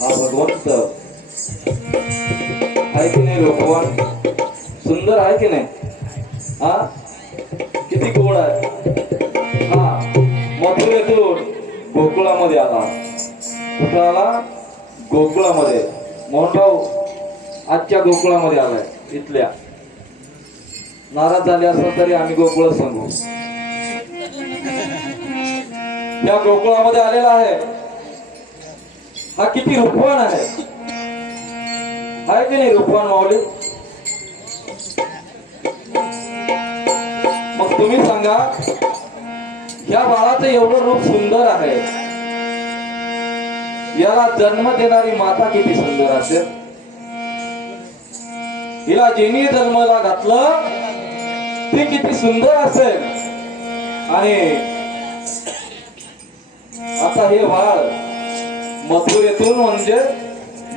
हा भगवंत आहे की नाही भगवान? सुंदर आहे की नाही? हा किती गोड आहे. हा मथुरेतून गोकुळामध्ये आला. कुठं आला? गोकुळामध्ये. मोहनभाऊ आजच्या गोकुळामध्ये आलाय. इथल्या नाराज झाले असं तरी आम्ही गोकुळ सांगू. या गोकुळामध्ये आलेला आहे. हा किती रूपवान आहे की नाही रूपवान माऊली? मग तुम्ही सांगा, या बाळाचं एवढं रूप सुंदर आहे, याला जन्म देणारी माता किती सुंदर असेल. हिला जिनी जन्माला घातलं ती किती सुंदर असेल. आणि आता हे बाळ मथुरेतून म्हणजे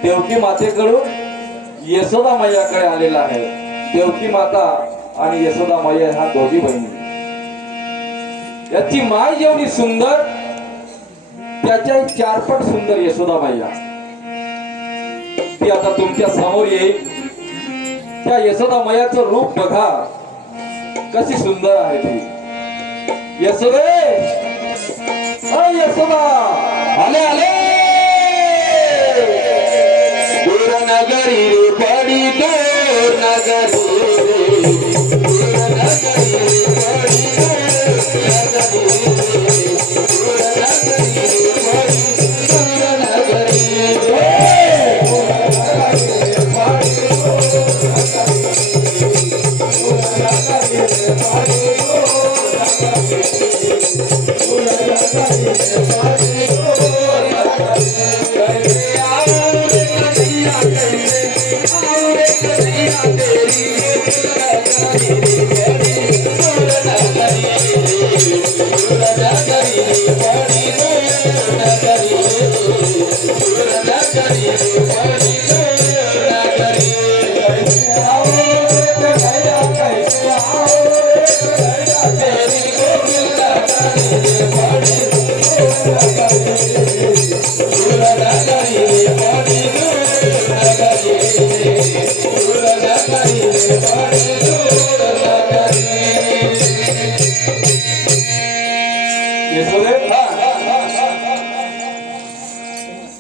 देवकी मातेकडून यशोदा मैयाकडे आलेला आहे. देवकी माता आणि यशोदा मैया ह्या दोघी बहिणी. याची माय जेवढी सुंदर त्याच्या चारपट सुंदर यशोदा मैया. ती आता तुमच्या समोर येईल. त्या यशोदा मैयाचं रूप बघा कशी सुंदर आहे ती. यशोदे, यशोदा आले आले. नगरी रे पड़ी दूर नगरी रे, नगरी रे पड़ी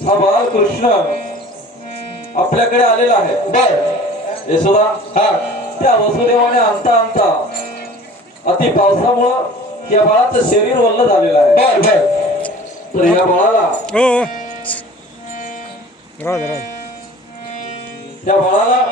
हा बाळ कृष्ण आपल्याकडे आलेला आहे. बर यशोदा, हा त्या वसुदेवाने आणता आणता अति पावसामुळं या बाळाचं शरीर वल्ल झालेलं आहे. बर बर तर या बाळाला त्या बाळाला